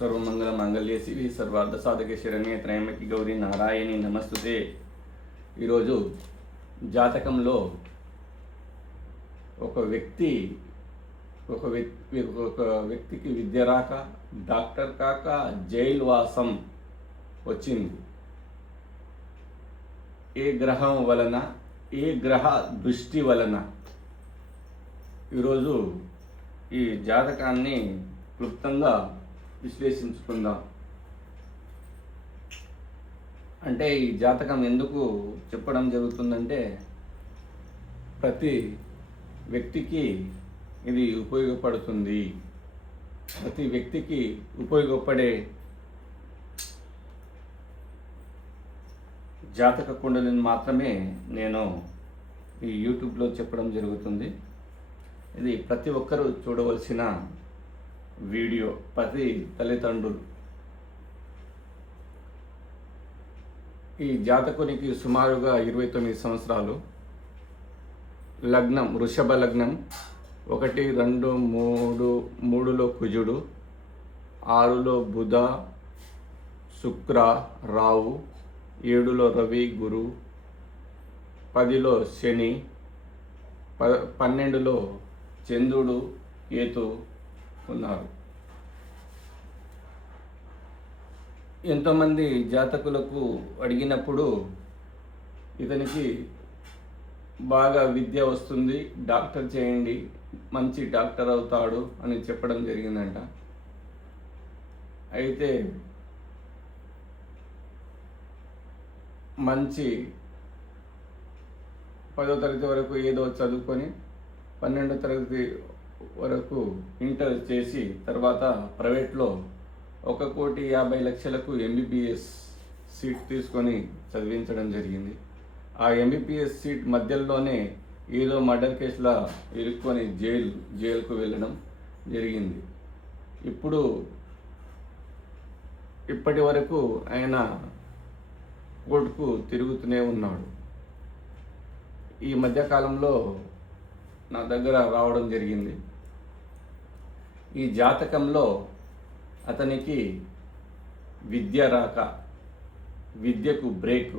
సర్వమంగళ మాంగళ్యే శివి సర్వార్థ సాధకే శరణ్యే త్రయంబకి గౌరీ నారాయణి నమస్తుతే. ఈరోజు జాతకంలో ఒక వ్యక్తికి విద్య రాక, డాక్టర్ కాక, జైలు వాసం వచ్చింది. ఏ గ్రహం వలన, ఏ గ్రహ దృష్టి వలన? ఈరోజు ఈ జాతకాన్ని క్లుప్తంగా విశ్లేషించుకుందాం. అంటే ఈ జాతకం ఎందుకు చెప్పడం జరుగుతుందంటే, ప్రతి వ్యక్తికి ఇది ఉపయోగపడుతుంది. ప్రతి వ్యక్తికి ఉపయోగపడే జాతక కుండలిని మాత్రమే నేను ఈ యూట్యూబ్లో చెప్పడం జరుగుతుంది. ఇది ప్రతి ఒక్కరూ చూడవలసిన వీడియో. ప్రతి తల్లిదండ్రులు ఈ జాతకునికి సుమారుగా 29 సంవత్సరాలు. లగ్నం వృషభ లగ్నం. 1, 2, 3లో కుజుడు, 6లో బుధ, శుక్ర, రావు, 7లో రవి, గురు, 10లో శని, 12లో చంద్రుడు, కేతు ఉన్నారు. ఎంతోమంది జాతకులకు అడిగినప్పుడు ఇతనికి బాగా విద్య వస్తుంది, డాక్టర్ చేయండి, మంచి డాక్టర్ అవుతాడు అని చెప్పడం జరిగిందంట. అయితే మంచి 10వ తరగతి వరకు ఏదో చదువుకొని 12వ తరగతి వరకు ఇంటర్ చేసి తర్వాత ప్రైవేట్లో 1,50,00,000కు ఎంబీబీఎస్ సీట్ తీసుకొని చదివించడం జరిగింది. ఆ ఎంబీబీఎస్ సీట్ మధ్యలోనే ఏదో మర్డర్ కేసులా ఇరుక్కొని జైలుకు వెళ్ళడం జరిగింది. ఇప్పటి వరకు ఆయన కోర్టుకు తిరుగుతూనే ఉన్నాడు. ఈ మధ్యకాలంలో నా దగ్గర రావడం జరిగింది. ఈ జాతకంలో అతనికి విద్య రాక, విద్యకు బ్రేక్,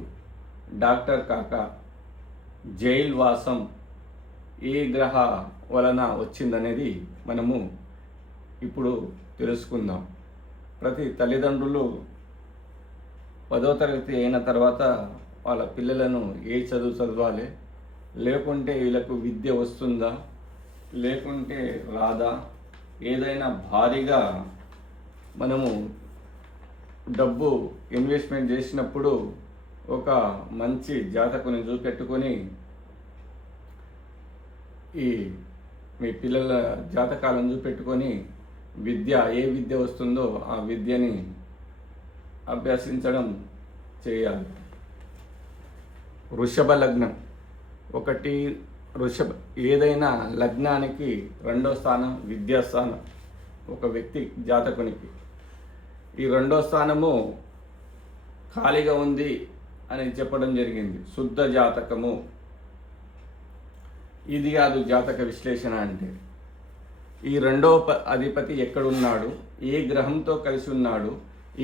డాక్టర్ కాక, జైలు వాసం ఏ గ్రహ వలన వచ్చిందనేది మనము ఇప్పుడు తెలుసుకుందాం. ప్రతి తల్లిదండ్రులు 10వ తరగతి అయిన తర్వాత వాళ్ళ పిల్లలను ఏ చదువు చదవాలి, లేకుంటే వీళ్ళకు విద్య వస్తుందా, లేకుంటే రాదా, ఏదైనా భారీగా మనము డబ్బు ఇన్వెస్ట్మెంట్ చేసినప్పుడు ఒక మంచి జాతకుని చూపెట్టుకొని మీ పిల్లల జాతకాలను చూపెట్టుకొని ఏ విద్య వస్తుందో ఆ విద్యని అభ్యసించడం చేయాలి. వృషభ లగ్నం. ఏదైనా లగ్నానికి 2వ స్థానం విద్యాస్థానం. ఒక వ్యక్తి జాతకునికి ఈ 2వ స్థానము ఖాళీగా ఉంది అని చెప్పడం జరిగింది. శుద్ధ జాతకము. ఇది కాదు జాతక విశ్లేషణ అంటే. ఈ 2వ అధిపతి ఎక్కడున్నాడు, ఏ గ్రహంతో కలిసి ఉన్నాడు,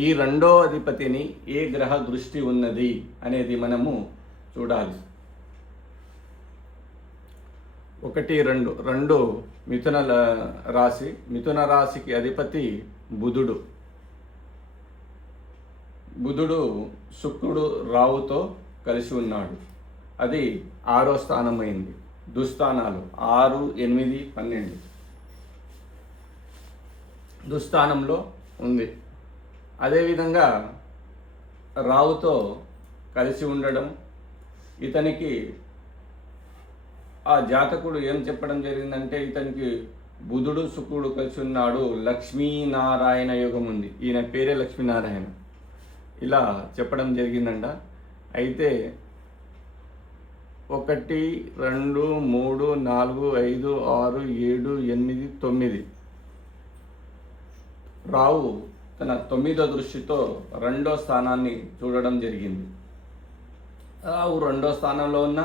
ఈ 2వ అధిపతిని ఏ గ్రహ దృష్టి ఉన్నది అనేది మనము చూడాలి. 1, 2 మిథున రాశి. మిథున రాశికి అధిపతి బుధుడు శుక్రుడు రావుతో కలిసి ఉన్నాడు. అది 6వ స్థానం అయింది. దుస్థానాలు 6, 8, 12 దుస్థానంలో ఉంది. అదేవిధంగా రావుతో కలిసి ఉండడం, ఇతనికి ఆ జాతకుడు ఏం చెప్పడం జరిగిందంటే, ఇతనికి బుధుడు శుక్రుడు కలిసి ఉన్నాడు, లక్ష్మీనారాయణ యోగం ఉంది, ఈయన పేరే లక్ష్మీనారాయణ, ఇలా చెప్పడం జరిగిందంట. అయితే 1, 2, 3, 4, 5, 6, 7, 8, 9 రావు తన 9వ దృష్టితో 2వ స్థానాన్ని చూడడం జరిగింది. రావు 2వ స్థానంలో ఉన్న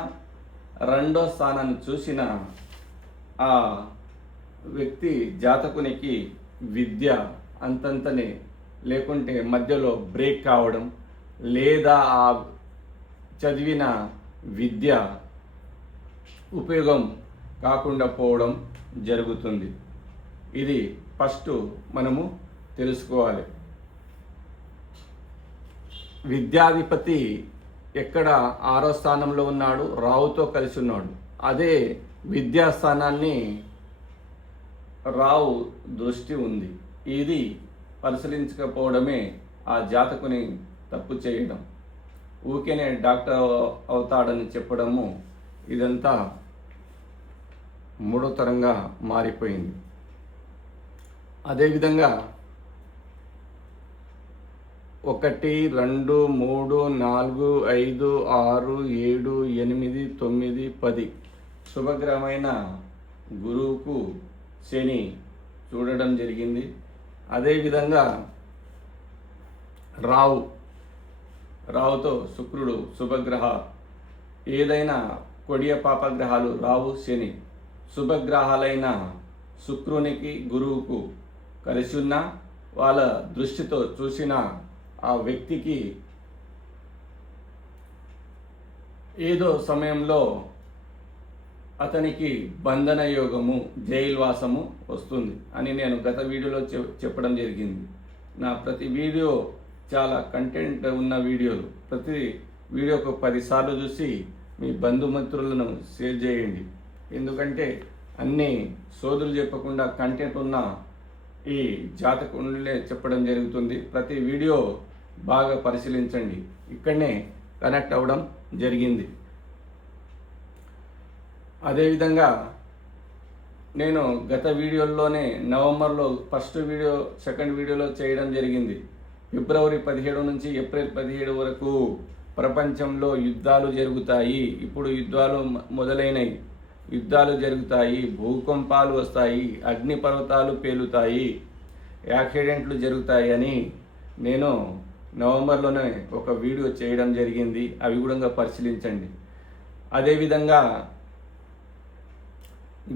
2వ స్థానాన్ని చూసిన ఆ వ్యక్తి జాతకునికి విద్య అంతంతనే లేకుంటే మధ్యలో బ్రేక్ కావడం, లేదా ఆ చదివిన విద్య ఉపయోగం కాకుండా పోవడం జరుగుతుంది. ఇది ఫస్ట్ మనము తెలుసుకోవాలి. విద్యాధిపతి ఎక్కడ 6వ స్థానంలో ఉన్నాడు, రావుతో కలిసి ఉన్నాడు. అదే విద్యాస్థానాన్ని రావు దృష్టి ఉంది. ఇది పరిశీలించకపోవడమే ఆ జాతకుని తప్పు చేయడం. ఊరికేనే డాక్టర్ అవుతాడని చెప్పడము ఇదంతా మూడో తరంగా మారిపోయింది. అదేవిధంగా 1, 2, 3, 4, 5, 6, 7, 8, 9, 10 శుభగ్రహమైన గురువుకు శని చూడడం జరిగింది. అదేవిధంగా రావుతో శుక్రుడు శుభగ్రహ. ఏదైనా కొడియ పాపగ్రహాలు రావు శని శుభగ్రహాలైన శుక్రునికి గురువుకు కలిసి ఉన్న వాళ్ళ దృష్టితో చూసిన ఆ వ్యక్తికి ఏదో సమయంలో అతనికి బంధన యోగము, జైల్వాసము వస్తుంది అని నేను గత వీడియోలో చెప్పడం జరిగింది. నా ప్రతి వీడియో చాలా కంటెంట్ ఉన్న వీడియోలు. ప్రతి వీడియోకు 10 సార్లు చూసి మీ బంధుమిత్రులను షేర్ చేయండి. ఎందుకంటే అన్నీ సోదులు చెప్పకుండా కంటెంట్ ఉన్న ఈ జాతకులే చెప్పడం జరుగుతుంది. ప్రతి వీడియో బాగా పరిశీలించండి. ఇక్కడనే కనెక్ట్ అవ్వడం జరిగింది. అదేవిధంగా నేను గత వీడియోల్లోనే నవంబర్లో ఫస్ట్ వీడియో, సెకండ్ వీడియోలో చేయడం జరిగింది. ఫిబ్రవరి 17 నుంచి ఏప్రిల్ 17 వరకు ప్రపంచంలో యుద్ధాలు జరుగుతాయి. ఇప్పుడు యుద్ధాలు మొదలైనవి. యుద్ధాలు జరుగుతాయి, భూకంపాలు వస్తాయి, అగ్నిపర్వతాలు పేలుతాయి, యాక్సిడెంట్లు జరుగుతాయి అని నేను నవంబర్లోనే ఒక వీడియో చేయడం జరిగింది. అవి కూడా పరిశీలించండి. అదేవిధంగా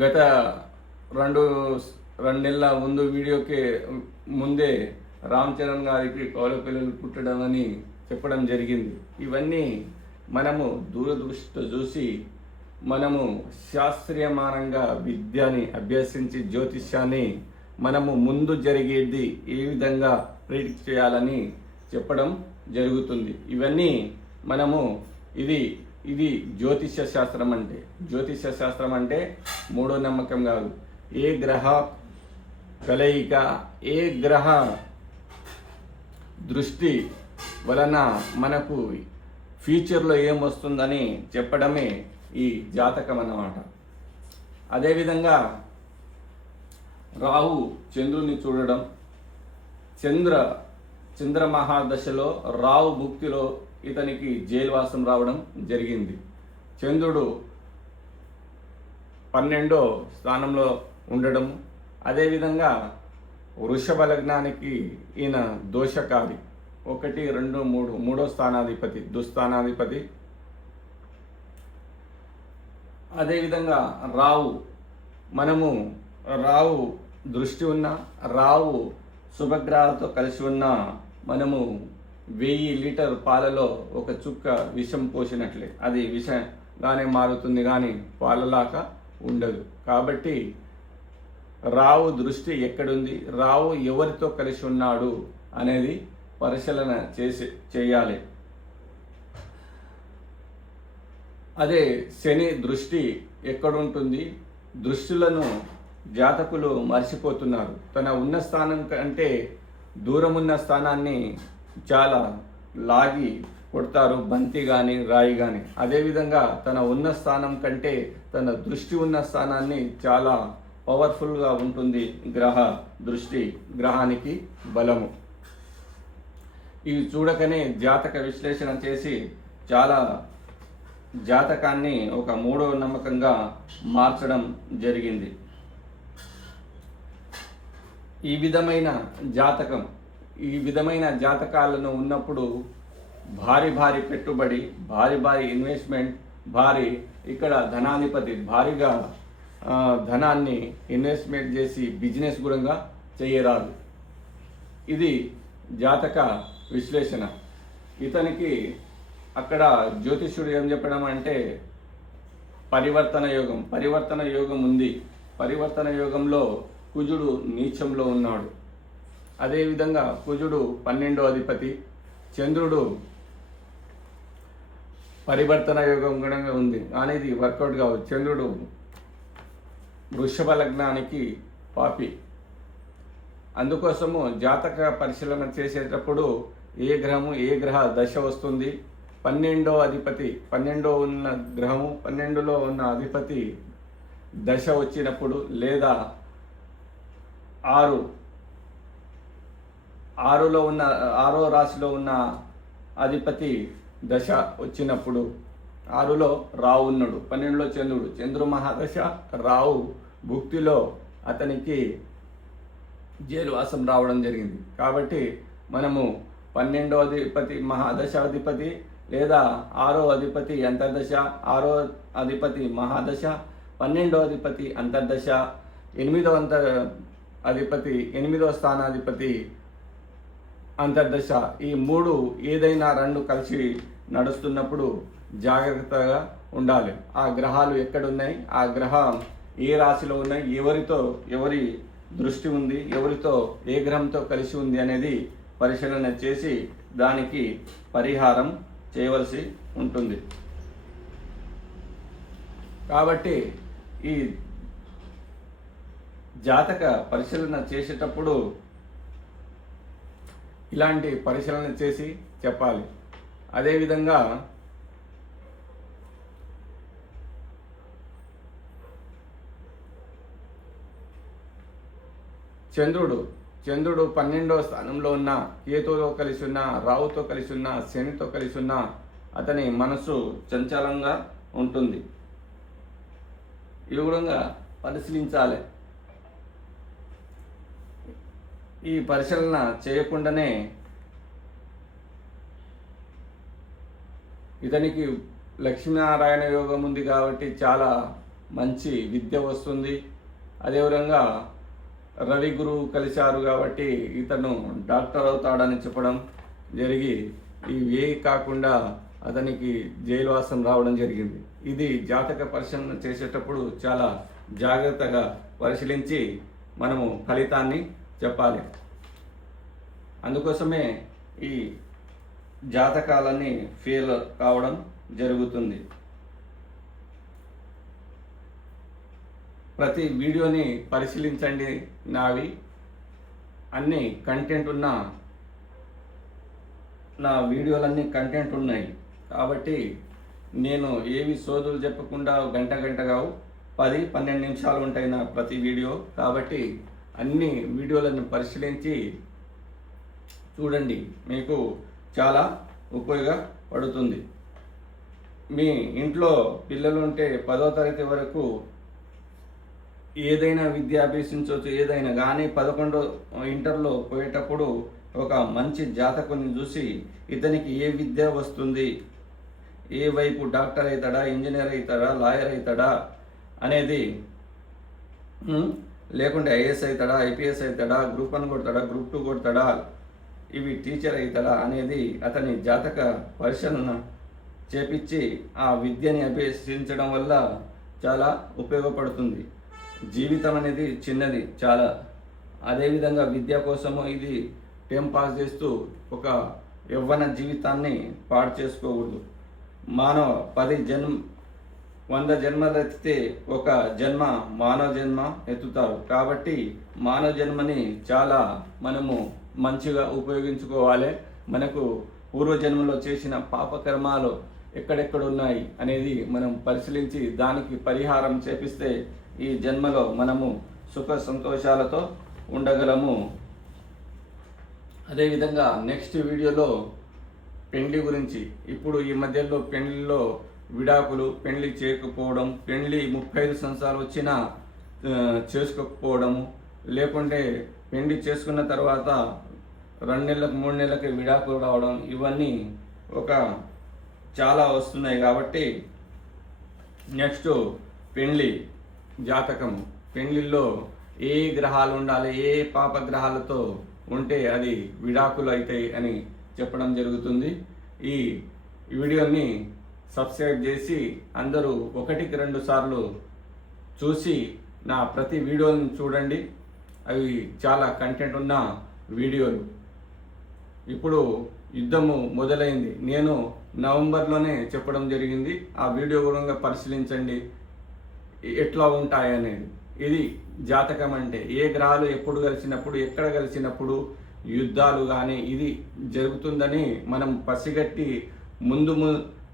గత రెండు నెలల ముందు వీడియోకి ముందే రామ్ చరణ్ గారికి కౌల పిల్లలు పుట్టడం అని చెప్పడం జరిగింది. ఇవన్నీ మనము దూరదృష్టితో చూసి మనము శాస్త్రీయమానంగా విద్యని అభ్యసించి జ్యోతిష్యాన్ని మనము ముందు జరిగేది ఏ విధంగా ప్రిడిక్ట్ చేయాలని చెప్పడం జరుగుతుంది. ఇవన్నీ మనము ఇది జ్యోతిష్య శాస్త్రం అంటే. జ్యోతిష్య శాస్త్రం అంటే మూఢ నమ్మకం కాదు. ఏ గ్రహ కలయిక, ఏ గ్రహ దృష్టి వలన మనకు ఫ్యూచర్లో ఏమొస్తుందని చెప్పడమే ఈ జాతకం అన్నమాట. అదేవిధంగా రాహు చంద్రుని చూడడం, చంద్ర మహాదశలో రాహు భుక్తిలో ఇతనికి జైల్వాసం రావడం జరిగింది. చంద్రుడు 12వ స్థానంలో ఉండడం, అదేవిధంగా వృషభ లగ్నానికి ఈయన దోషకారి. 1, 2, 3 మూడో స్థానాధిపతి, దుస్థానాధిపతి. అదేవిధంగా మనము రావు దృష్టి ఉన్న, రావు శుభగ్రహాలతో కలిసి ఉన్న మనము 1000 లీటర్ పాలలో ఒక చుక్క విషం పోసినట్లే అది విషంగానే మారుతుంది, కానీ పాలలాగా ఉండదు. కాబట్టి రావు దృష్టి ఎక్కడుంది, రావు ఎవరితో కలిసి ఉన్నాడు అనేది పరిశీలన చేయాలి. అదే శని దృష్టి ఎక్కడుంటుంది, దృష్టిలను జాతకులు మర్చిపోతున్నారు. తన ఉన్న స్థానం కంటే దూరమున్న స్థానాన్ని చాలా లాగి కొడతారు, బంతి కానీ రాయి కానీ. అదేవిధంగా తన ఉన్న స్థానం కంటే తన దృష్టి ఉన్న స్థానాన్ని చాలా పవర్ఫుల్గా ఉంటుంది గ్రహ దృష్టి, గ్రహానికి బలము. ఇవి చూడకనే జాతక విశ్లేషణ చేసి చాలా జాతకాన్ని ఒక మూడవ నమ్మకంగా మార్చడం జరిగింది. ఈ విధమైన జాతకాలను ఉన్నప్పుడు భారీ పెట్టుబడి, భారీ ఇన్వెస్ట్మెంట్, ఇక్కడ ధనాధిపతి భారీగా ధనాన్ని ఇన్వెస్ట్మెంట్ చేసి బిజినెస్ గురంగా చేయరాదు. ఇది జాతక విశ్లేషణ. ఇతనికి అక్కడ జ్యోతిష్యుడు ఏం చెప్పడం అంటే పరివర్తన యోగం ఉంది. పరివర్తన యోగంలో కుజుడు నీచంలో ఉన్నాడు. అదేవిధంగా కుజుడు 12వ అధిపతి, చంద్రుడు పరివర్తన యోగం కూడా ఉంది, కానీ ఇది వర్కౌట్ కావు. చంద్రుడు వృషభ లగ్నానికి పాపి. అందుకోసము జాతక పరిశీలన చేసేటప్పుడు ఏ గ్రహ దశ వస్తుంది, 12వ అధిపతి, 12 ఉన్న గ్రహము 12లో ఉన్న అధిపతి దశ వచ్చినప్పుడు, లేదా 6వ రాశిలో ఉన్న అధిపతి దశ వచ్చినప్పుడు, 6లో రావు ఉన్నాడు, 12లో చంద్రు మహాదశ, రావు భుక్తిలో అతనికి జైలువాసం రావడం జరిగింది. కాబట్టి మనము 12వ అధిపతి మహాదశాధిపతి, లేదా 6వ అధిపతి అంతర్దశ, 6వ అధిపతి మహాదశ, 12వ అధిపతి అంతర్దశ, 8వ స్థానాధిపతి అంతర్దశ, ఈ 3 ఏదైనా 2 కలిసి నడుస్తున్నప్పుడు జాగ్రత్తగా ఉండాలి. ఆ గ్రహాలు ఎక్కడున్నాయి, ఆ గ్రహం ఏ రాశిలో ఉన్నాయి, ఎవరి దృష్టి ఉంది, ఎవరితో ఏ గ్రహంతో కలిసి ఉంది అనేది పరిశీలన చేసి దానికి పరిహారం చేయవలసి ఉంటుంది. కాబట్టి ఈ జాతక పరిశీలన చేసేటప్పుడు ఇలాంటి పరిశీలన చేసి చెప్పాలి. అదేవిధంగా చంద్రుడు 12వ స్థానంలో ఉన్న కేతువుతో కలిసి ఉన్న, రావుతో కలిసి ఉన్న, శనితో కలిసి ఉన్న అతని మనసు చంచలంగా ఉంటుంది. ఈ విధంగా పరిశీలించాలి. ఈ పరిశీలన చేయకుండానే ఇతనికి లక్ష్మీనారాయణ యోగం ఉంది కాబట్టి చాలా మంచి విద్య వస్తుంది. అదేవిధంగా రవి గురువు కలిశారు కాబట్టి ఇతను డాక్టర్ అవుతాడని చెప్పడం జరిగి ఇవే కాకుండా అతనికి జైలువాసం రావడం జరిగింది. ఇది జాతక పరిశీలన చేసేటప్పుడు చాలా జాగ్రత్తగా పరిశీలించి మనము ఫలితాన్ని చెప్పాలి. అందుకోసమే ఈ జాతకాలన్నీ ఫెయిల్ కావడం జరుగుతుంది. ప్రతి వీడియోని పరిశీలించండి. నావి అన్ని కంటెంట్ ఉన్న నా వీడియోలన్నీ కంటెంట్ ఉన్నాయి కాబట్టి నేను ఏవి సోదులు చెప్పకుండా గంట కావు, 10-12 నిమిషాలు ఉంటాయి నా ప్రతి వీడియో. కాబట్టి అన్ని వీడియోలను పరిశీలించి చూడండి, మీకు చాలా ఉపయోగపడుతుంది. మీ ఇంట్లో పిల్లలు ఉంటే 10వ తరగతి వరకు ఏదైనా విద్య అభ్యసించవచ్చు, ఏదైనా కానీ 11 ఇంటర్లో పోయేటప్పుడు ఒక మంచి జాతకుని చూసి ఇతనికి ఏ విద్య వస్తుంది, ఏ వైపు డాక్టర్ అవుతాడా, ఇంజనీర్ అవుతాడా, లాయర్ అవుతాడా అనేది, లేకుంటే ఐఏఎస్ అవుతాడా, ఐపీఎస్ అవుతాడా, గ్రూప్ 1 కొడతాడా, గ్రూప్ 2 కొడతాడా, ఇవి టీచర్ అవుతాడా అనేది అతని జాతక పరిశీలన చేపించి ఆ విద్యని అభ్యసించడం వల్ల చాలా ఉపయోగపడుతుంది. జీవితం అనేది చిన్నది చాలా. అదేవిధంగా విద్య కోసము ఇది టైం పాస్ చేస్తూ ఒక యవ్వన జీవితాన్ని పాడు చేసుకోకూడదు. 100 జన్మలు ఎత్తితే ఒక జన్మ మానవ జన్మ ఎత్తుతారు. కాబట్టి మానవ జన్మని చాలా మనము మంచిగా ఉపయోగించుకోవాలి. మనకు పూర్వజన్మలో చేసిన పాపకర్మాలు ఎక్కడెక్కడ ఉన్నాయి అనేది మనం పరిశీలించి దానికి పరిహారం చేపిస్తే ఈ జన్మలో మనము సుఖ సంతోషాలతో ఉండగలము. అదేవిధంగా నెక్స్ట్ వీడియోలో పెండ్లి గురించి, ఇప్పుడు ఈ మధ్యలో పెండ్లిలో విడాకులు, పెండ్లి చేయకపోవడం, పెండ్లి 35 సంవత్సరాలు వచ్చినా చేసుకోకపోవడము, లేకుంటే పెండ్లి చేసుకున్న తర్వాత 2 నెలలకు 3 నెలలకి విడాకులు రావడం, ఇవన్నీ చాలా వస్తున్నాయి. కాబట్టి నెక్స్ట్ పెండ్లి జాతకము, పెండ్లిలో ఏ గ్రహాలు ఉండాలి, ఏ పాప గ్రహాలతో ఉంటే అది విడాకులు అవుతాయి అని చెప్పడం జరుగుతుంది. ఈ వీడియోని సబ్స్క్రైబ్ చేసి అందరూ 1-2 సార్లు చూసి నా ప్రతి వీడియోని చూడండి. అవి చాలా కంటెంట్ ఉన్న వీడియోలు. ఇప్పుడు యుద్ధము మొదలైంది. నేను నవంబర్లోనే చెప్పడం జరిగింది. ఆ వీడియో కూడా పరిశీలించండి ఎట్లా ఉంటాయనేది. ఇది జాతకం అంటే ఏ గ్రహాలు ఎప్పుడు కలిసినప్పుడు, ఎక్కడ కలిసినప్పుడు యుద్ధాలు కానీ ఇది జరుగుతుందని మనం పసిగట్టి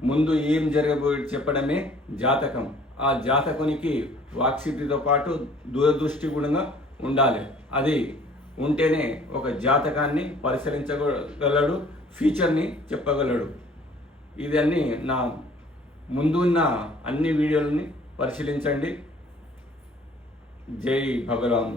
ముందు ఏం జరగబోయే చెప్పడమే జాతకం. ఆ జాతకునికి వాక్సిద్ధితో పాటు దూరదృష్టి కూడా ఉండాలి. అది ఉంటేనే ఒక జాతకాన్ని పరిశీలించగలడు, ఫ్యూచర్ని చెప్పగలడు. ఇదన్నీ నా ముందున్న అన్ని వీడియోలని పరిశీలించండి. జై భగవాన్.